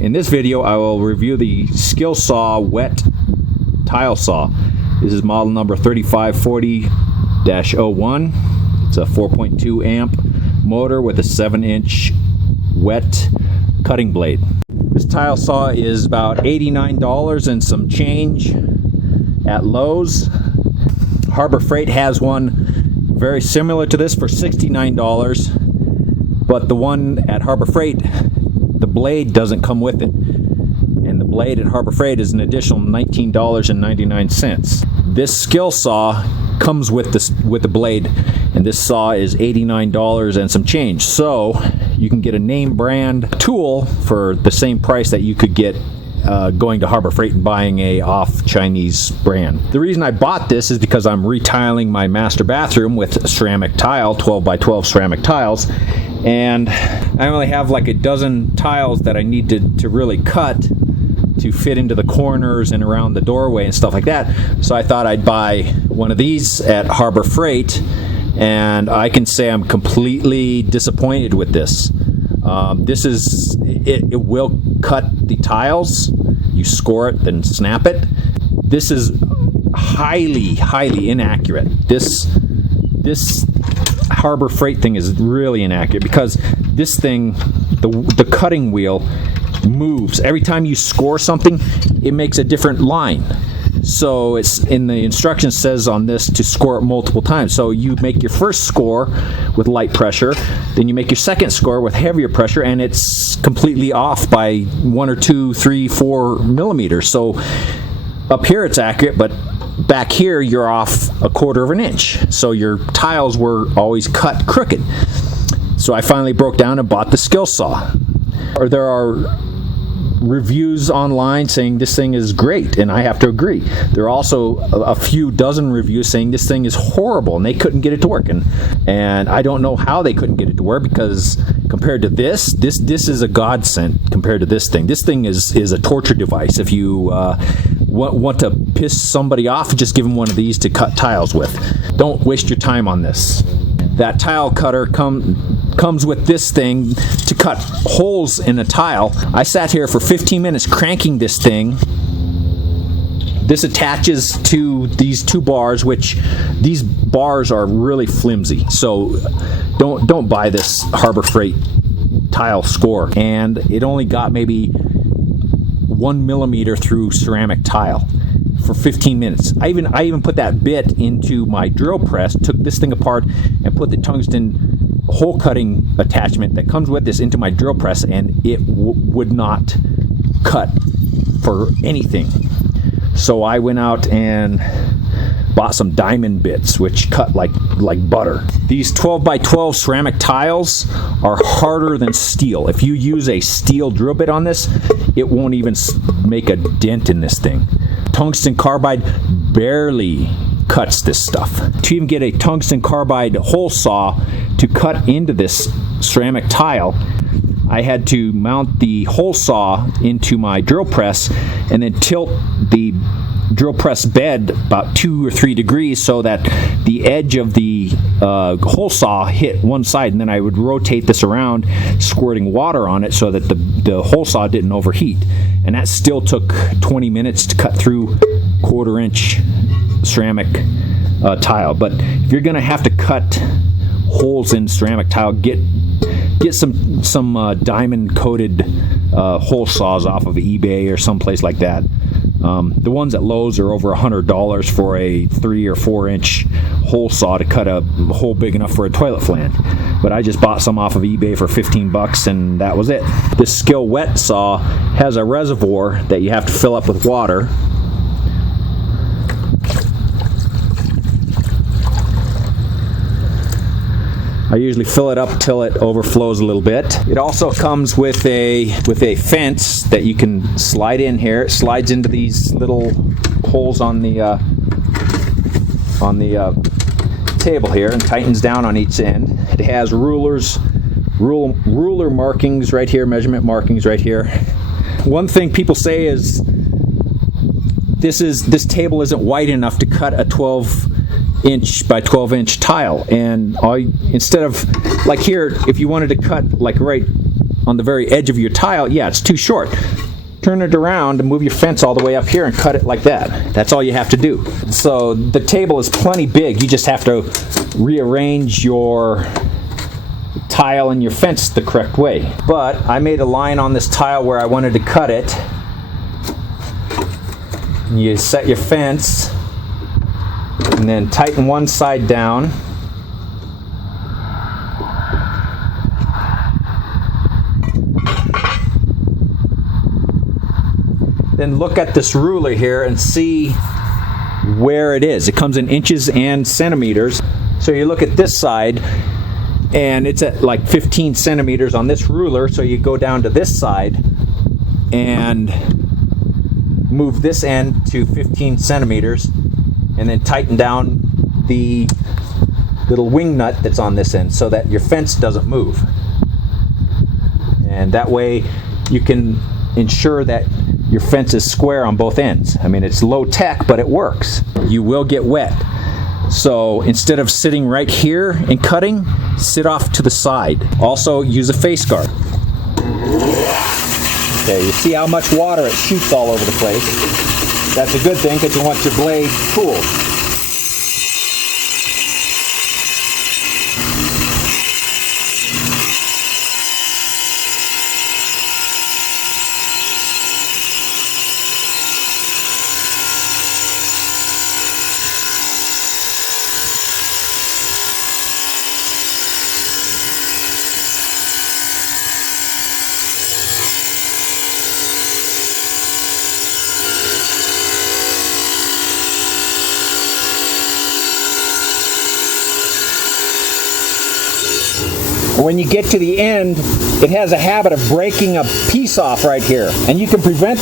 In this video, I will review the SKILSAW wet tile saw. This is model number 3540-01. It's a 4.2 amp motor with a 7-inch wet cutting blade. This tile saw is about $89 and some change at Lowe's. Harbor Freight has one very similar to this for $69, but the one at Harbor Freight, the blade doesn't come with it, and the blade at Harbor Freight is an additional $19.99. This SKILSAW comes with the blade, and this saw is $89 and some change. So you can get a name brand tool for the same price that you could get going to Harbor Freight and buying a off Chinese brand. The reason I bought this is because I'm retiling my master bathroom with ceramic tile, 12 by 12 ceramic tiles, and I only have like a dozen tiles that I need to really cut to fit into the corners and around the doorway and stuff like that. So I thought I'd buy one of these at Harbor Freight, and I can say I'm completely disappointed with this. It will cut the tiles. You score it, then snap it. This is highly inaccurate. This Harbor Freight thing is really inaccurate because this thing, the cutting wheel moves. Every time you score something, it makes a different line. So it's in the instructions says on this to score it multiple times. So you make your first score with light pressure, then you make your second score with heavier pressure, and it's completely off by 1 or 2, 3, 4 millimeters. So up here it's accurate, but back here you're off 1/4 of an inch. So your tiles were always cut crooked. So I finally broke down and bought the SKILSAW. There are reviews online saying this thing is great, and I have to agree. There are also a few dozen reviews saying this thing is horrible and they couldn't get it to work, and I don't know how they couldn't get it to work, because compared to this is a godsend compared to this thing. This thing is a torture device. If you want to piss somebody off, just give them one of these to cut tiles with. Don't waste your time on this. That tile cutter comes with this thing to cut holes in a tile. I sat here for 15 minutes cranking this thing. This attaches to these 2 bars, which these bars are really flimsy. So don't buy this Harbor Freight tile score. And it only got maybe 1 millimeter through ceramic tile for 15 minutes. I even put that bit into my drill press, took this thing apart and put the tungsten hole cutting attachment that comes with this into my drill press, and it would not cut for anything. So I went out and bought some diamond bits, which cut like butter. These 12 by 12 ceramic tiles are harder than steel. If you use a steel drill bit on this, it won't even make a dent in this thing. Tungsten carbide barely cuts this stuff. To even get a tungsten carbide hole saw to cut into this ceramic tile, I had to mount the hole saw into my drill press and then tilt the drill press bed about 2 or 3 degrees so that the edge of the hole saw hit one side, and then I would rotate this around, squirting water on it so that the hole saw didn't overheat. And that still took 20 minutes to cut through 1/4 inch ceramic tile. But if you're gonna have to cut holes in ceramic tile, get some diamond coated hole saws off of eBay or someplace like that. The ones at Lowe's are over $100 for a 3 or 4 inch hole saw to cut a hole big enough for a toilet flange. But I just bought some off of eBay for 15 bucks, and that was it. This SKIL wet saw has a reservoir that you have to fill up with water. I usually fill it up till it overflows a little bit. It also comes with a fence that you can slide in here. It slides into these little holes on the table here and tightens down on each end. It has ruler markings right here, measurement markings right here. One thing people say is this table isn't wide enough to cut a 12-inch by 12-inch tile, and instead of like here, if you wanted to cut like right on the very edge of your tile, yeah, it's too short. Turn it around and move your fence all the way up here and cut it like that. That's all you have to do. So the table is plenty big. You just have to rearrange your tile and your fence the correct way. But I made a line on this tile where I wanted to cut it. You set your fence and then tighten one side down. Then look at this ruler here and see where it is. It comes in inches and centimeters. So you look at this side and it's at like 15 centimeters on this ruler. So you go down to this side and move this end to 15 centimeters and then tighten down the little wing nut that's on this end so that your fence doesn't move. And that way you can ensure that your fence is square on both ends. I mean, it's low tech, but it works. You will get wet. So instead of sitting right here and cutting, sit off to the side. Also, use a face guard. Okay, you see how much water it shoots all over the place. That's a good thing because you want your blade cool. When you get to the end, it has a habit of breaking a piece off right here. And you can prevent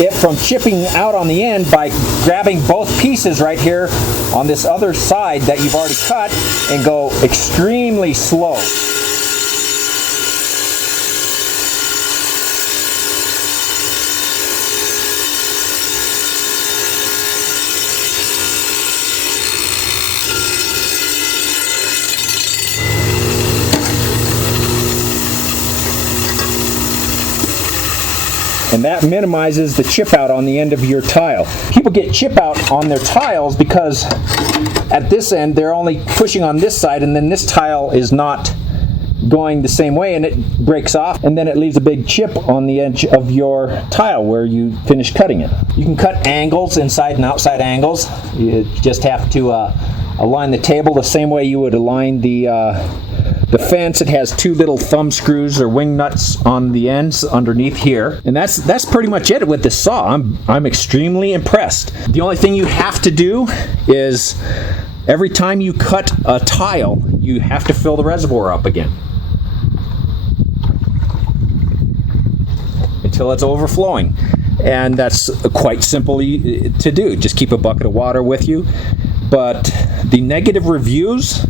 it from chipping out on the end by grabbing both pieces right here on this other side that you've already cut and go extremely slow. And that minimizes the chip out on the end of your tile. People get chip out on their tiles because at this end they're only pushing on this side and then this tile is not going the same way and it breaks off and then it leaves a big chip on the edge of your tile where you finish cutting it. You can cut angles, inside and outside angles. You just have to align the table the same way you would align the fence. It has two little thumb screws or wing nuts on the ends underneath here. And that's pretty much it with this saw. I'm extremely impressed. The only thing you have to do is every time you cut a tile, you have to fill the reservoir up again until it's overflowing. And that's quite simple to do. Just keep a bucket of water with you. But the negative reviews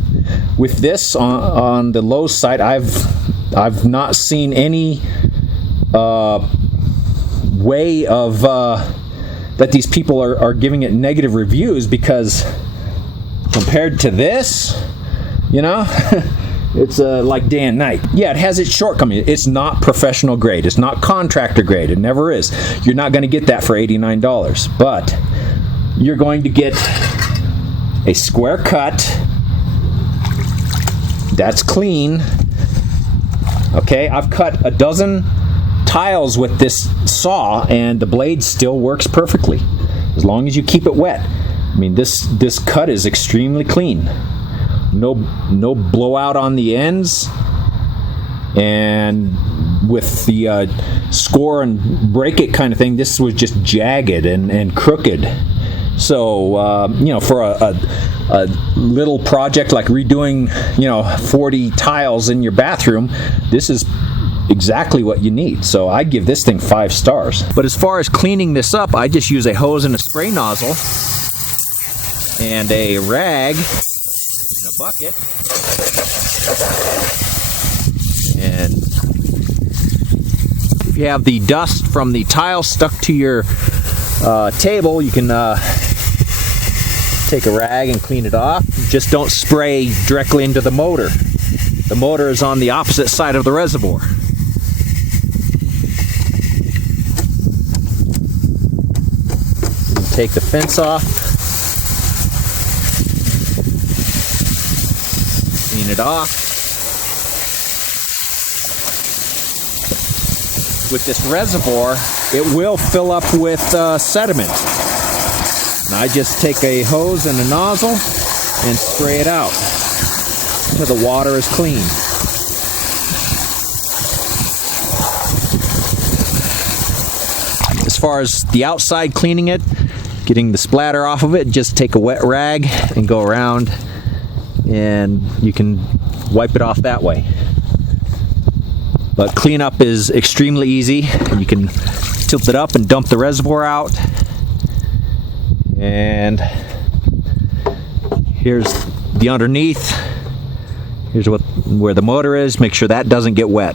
with this on the low side, I've not seen any way of that these people are giving it negative reviews, because compared to this, you know, it's like day and night. Yeah, it has its shortcomings. It's not professional grade. It's not contractor grade. It never is. You're not going to get that for $89, but you're going to get a square cut that's clean. Okay, I've cut a dozen tiles with this saw and the blade still works perfectly as long as you keep it wet. I mean, this cut is extremely clean. No blowout on the ends, and with the score and break it kind of thing, this was just jagged and crooked. So you know, for a little project like redoing, you know, 40 tiles in your bathroom, this is exactly what you need. So I give this thing 5 stars. But as far as cleaning this up, I just use a hose and a spray nozzle and a rag and a bucket. And if you have the dust from the tile stuck to your table, you can take a rag and clean it off. Just don't spray directly into the motor. The motor is on the opposite side of the reservoir. take the fence off, clean it off. With this reservoir, it will fill up with sediment. And I just take a hose and a nozzle and spray it out until the water is clean. As far as the outside cleaning it, getting the splatter off of it, just take a wet rag and go around, and you can wipe it off that way. But cleanup is extremely easy. You can tilt it up and dump the reservoir out. And here's the underneath. Here's where the motor is. Make sure that doesn't get wet.